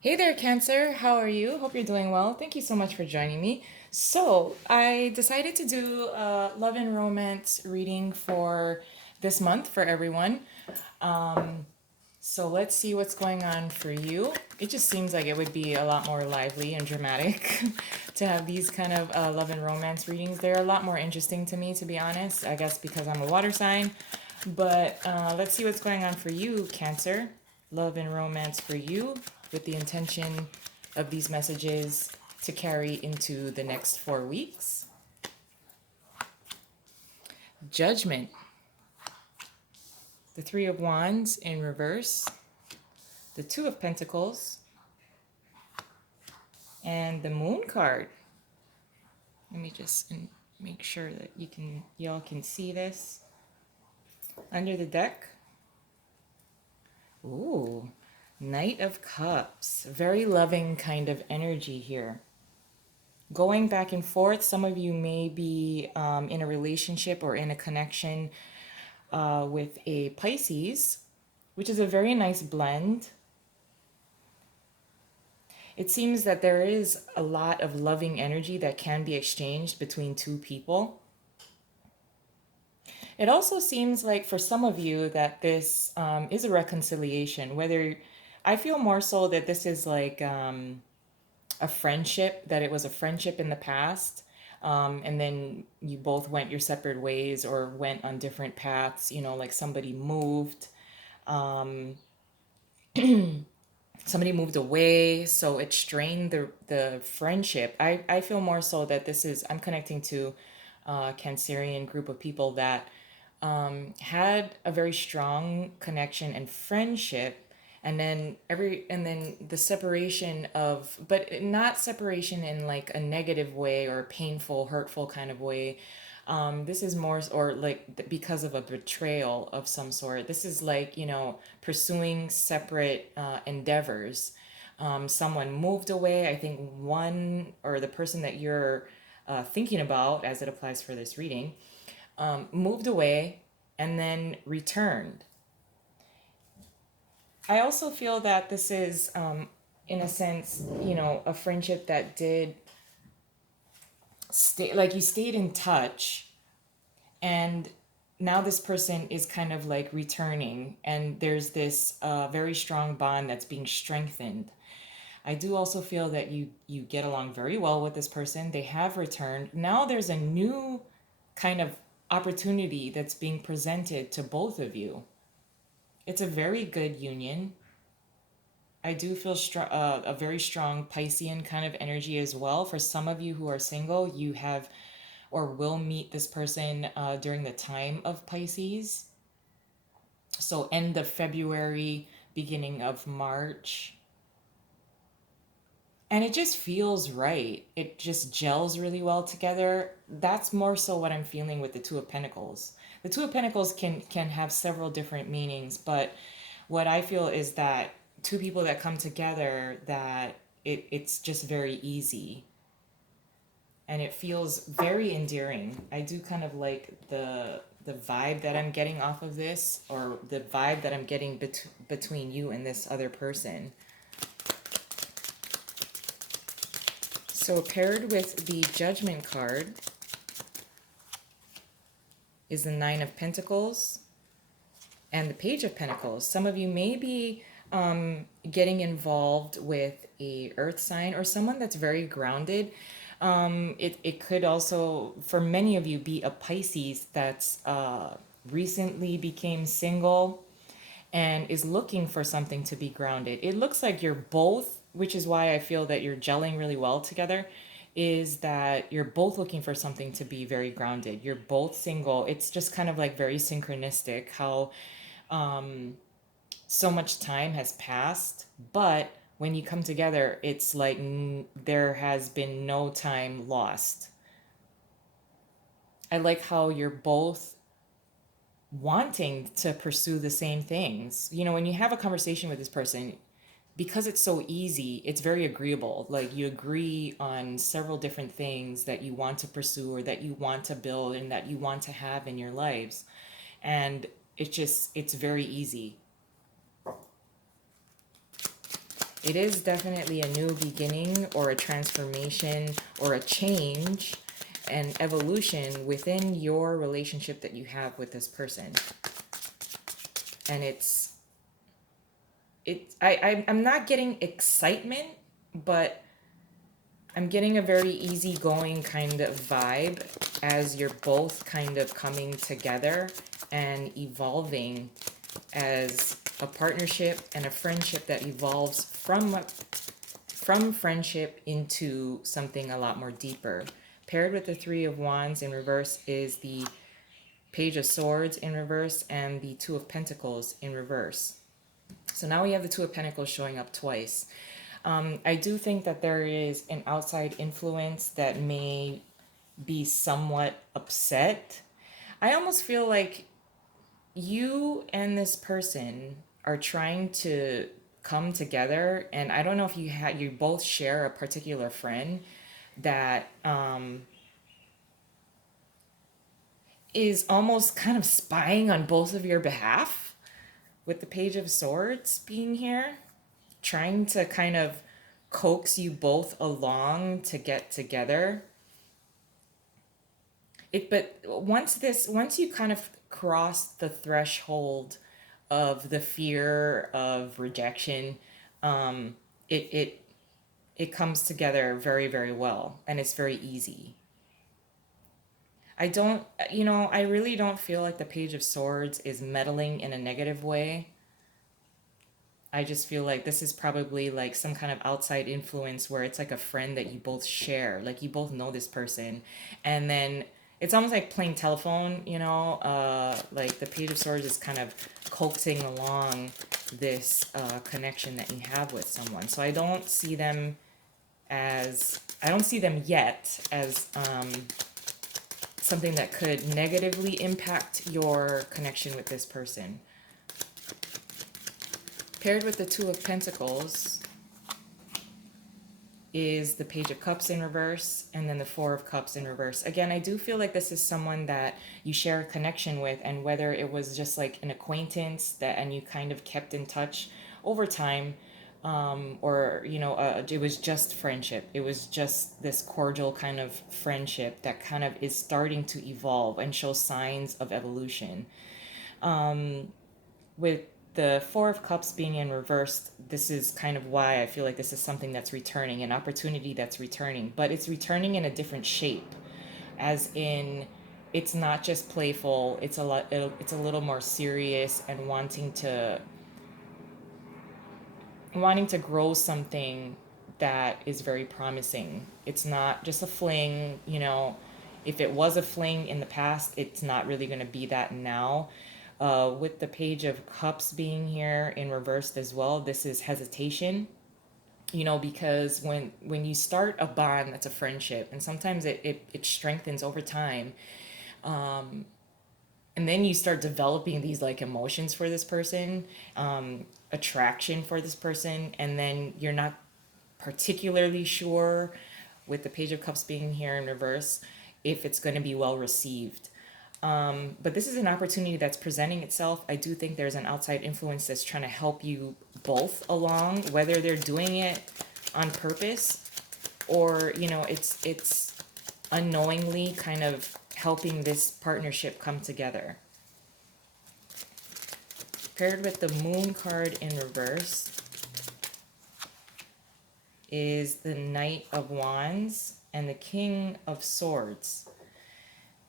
Hey there, Cancer. How are you? Hope you're doing well. Thank you so much for joining me. So, I decided to do a love and romance reading for this month for everyone. So, let's see what's going on for you. It just seems like it would be a lot more lively and dramatic to have these kind of love and romance readings. They're a lot more interesting to me, to be honest. I guess because I'm a water sign. But let's see what's going on for you, Cancer. Love and romance for you, with the intention of these messages to carry into the next 4 weeks. Judgment. The Three of Wands in reverse. The Two of Pentacles. And the Moon card. Let me just make sure that y'all can see this. Under the deck. Ooh, Knight of Cups. Very loving kind of energy here. Going back and forth. Some of you may be in a relationship or in a connection with a Pisces, which is a very nice blend. It seems that there is a lot of loving energy that can be exchanged between two people. It also seems like for some of you that this is a reconciliation, whether I feel more so that this is like a friendship, that it was a friendship in the past. And then you both went your separate ways or went on different paths, like somebody moved away, so it strained the friendship. I feel more so that I'm connecting to a Cancerian group of people that had a very strong connection and friendship, and then the separation of, but not separation in like a negative way or a painful, hurtful kind of way. This is more, or like because of a betrayal of some sort. This is like, pursuing separate endeavors. Someone moved away. I think one, or the person that you're thinking about, as it applies for this reading, moved away and then returned. I also feel that this is, in a sense, a friendship that did stay, like you stayed in touch, and now this person is kind of like returning, and there's this very strong bond that's being strengthened. I do also feel that you get along very well with this person. They have returned. Now there's a new kind of opportunity that's being presented to both of you. It's a very good union. I do feel a very strong Piscean kind of energy as well. For some of you who are single, you have or will meet this person during the time of Pisces. So, end of February, beginning of March. And it just feels right. It just gels really well together. That's more so what I'm feeling with the Two of Pentacles. The Two of Pentacles can have several different meanings, but what I feel is that two people that come together, that it's just very easy and it feels very endearing. I do kind of like the vibe that I'm getting off of this, or the vibe that I'm getting between you and this other person. So paired with the Judgment card is the Nine of Pentacles and the Page of Pentacles. Some of you may be getting involved with a earth sign or someone that's very grounded. It could also, for many of you, be a Pisces that's recently became single and is looking for something to be grounded. It looks like you're both, which is why I feel that you're gelling really well together, is that you're both looking for something to be very grounded. You're both single. It's just kind of like very synchronistic how so much time has passed, but when you come together, it's like there has been no time lost. I like how you're both wanting to pursue the same things. When you have a conversation with this person, because it's so easy, it's very agreeable. Like you agree on several different things that you want to pursue or that you want to build and that you want to have in your lives. And it's very easy. It is definitely a new beginning or a transformation or a change and evolution within your relationship that you have with this person. And I'm not getting excitement, but I'm getting a very easygoing kind of vibe as you're both kind of coming together and evolving as a partnership and a friendship that evolves from friendship into something a lot more deeper. Paired with the Three of Wands in reverse is the Page of Swords in reverse and the Two of Pentacles in reverse. So now we have the Two of Pentacles showing up twice. I do think that there is an outside influence that may be somewhat upset. I almost feel like you and this person are trying to come together, and I don't know if you both share a particular friend that is almost kind of spying on both of your behalf with the Page of Swords being here, trying to kind of coax you both along to get together. But once you kind of cross the threshold of the fear of rejection, um, it it it comes together very, very well, and it's very easy. I don't, I really don't feel like the Page of Swords is meddling in a negative way. I just feel like this is probably like some kind of outside influence where it's like a friend that you both share, like you both know this person, and then it's almost like playing telephone, like the Page of Swords is kind of coaxing along this connection that you have with someone. So I don't see them yet as something that could negatively impact your connection with this person. Paired with the Two of Pentacles is the Page of Cups in reverse and then the Four of Cups in reverse. Again, I do feel like this is someone that you share a connection with, and whether it was just like an acquaintance that and you kind of kept in touch over time, or it was just friendship. It was just this cordial kind of friendship that kind of is starting to evolve and show signs of evolution. With the Four of Cups being in reverse, this is kind of why I feel like this is something that's returning, an opportunity that's returning, but it's returning in a different shape, as in it's not just playful. It's a little more serious and wanting to grow something that is very promising. It's not just a fling, If it was a fling in the past, it's not really going to be that now. With the Page of Cups being here in reversed as well, this is hesitation. Because when you start a bond that's a friendship, and sometimes it strengthens over time, and then you start developing these like emotions for this person, attraction for this person, and then you're not particularly sure, with the Page of Cups being here in reverse, if it's going to be well received. But this is an opportunity that's presenting itself. I do think there's an outside influence that's trying to help you both along, whether they're doing it on purpose or, it's unknowingly kind of helping this partnership come together. Paired with the Moon card in reverse is the Knight of Wands and the King of Swords.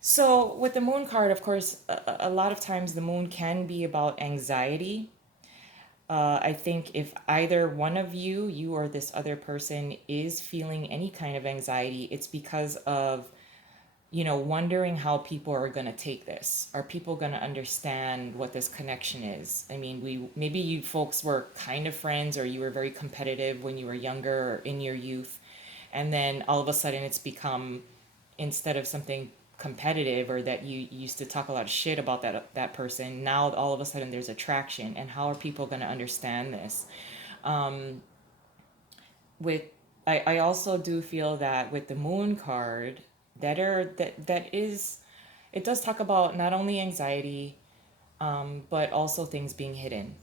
So with the Moon card, of course, a lot of times the Moon can be about anxiety. I think if either one of you or this other person is feeling any kind of anxiety, it's because of, wondering how people are going to take this. Are people going to understand what this connection is? I mean, maybe you folks were kind of friends, or you were very competitive when you were younger or in your youth. And then all of a sudden it's become, instead of something competitive or that you used to talk a lot of shit about that person, now all of a sudden there's attraction. And how are people going to understand this? With I also do feel that with the Moon card, that is, it does talk about not only anxiety, but also things being hidden.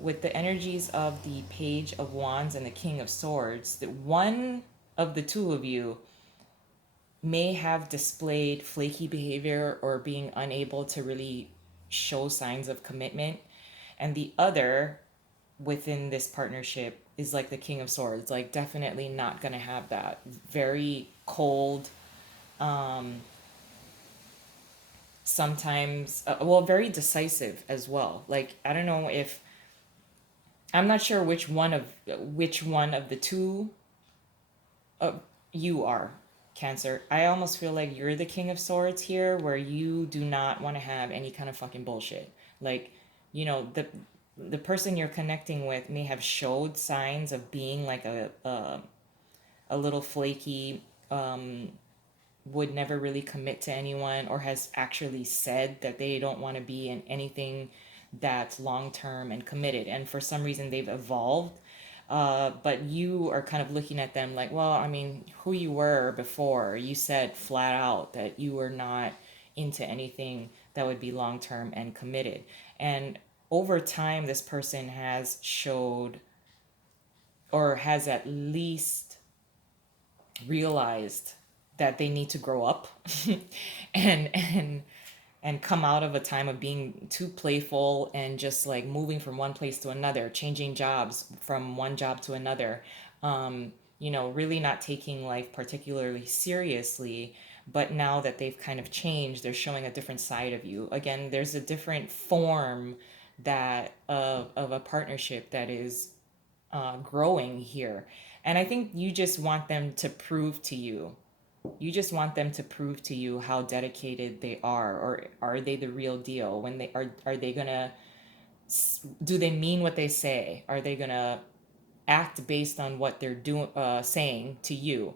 with the energies of the Page of Wands and the King of Swords, that one of the two of you may have displayed flaky behavior or being unable to really show signs of commitment, and the other within this partnership is like the King of Swords, like definitely not gonna have that. Very cold, sometimes, well, very decisive as well. Like, I don't know if, I'm not sure which one of the two you are, Cancer. I almost feel like you're the King of Swords here, where you do not want to have any kind of fucking bullshit. Like, the person you're connecting with may have showed signs of being like a little flaky, would never really commit to anyone, or has actually said that they don't want to be in anything that's long term and committed. And for some reason, they've evolved. But you are kind of looking at them like, well, I mean, who you were before, you said flat out that you were not into anything that would be long term and committed. And over time, this person has showed, or has at least realized, that they need to grow up and come out of a time of being too playful and just like moving from one place to another, changing jobs from one job to another, really not taking life particularly seriously. But now that they've kind of changed, they're showing a different side of you. Again, there's a different form that of a partnership that is growing here. And I think you just want them to prove to you. You just want them to prove to you how dedicated they are, or are they the real deal? When they are they gonna, do they mean what they say? Are they gonna act based on what they're doing, saying to you?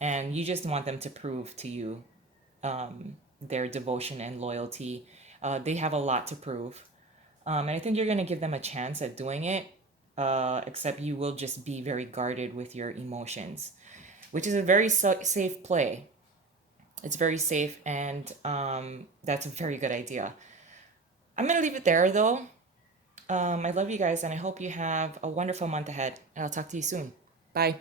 And you just want them to prove to you their devotion and loyalty. They have a lot to prove. And I think you're going to give them a chance at doing it, except you will just be very guarded with your emotions, which is a very safe play. It's very safe, and that's a very good idea. I'm going to leave it there, though. I love you guys, and I hope you have a wonderful month ahead. And I'll talk to you soon. Bye.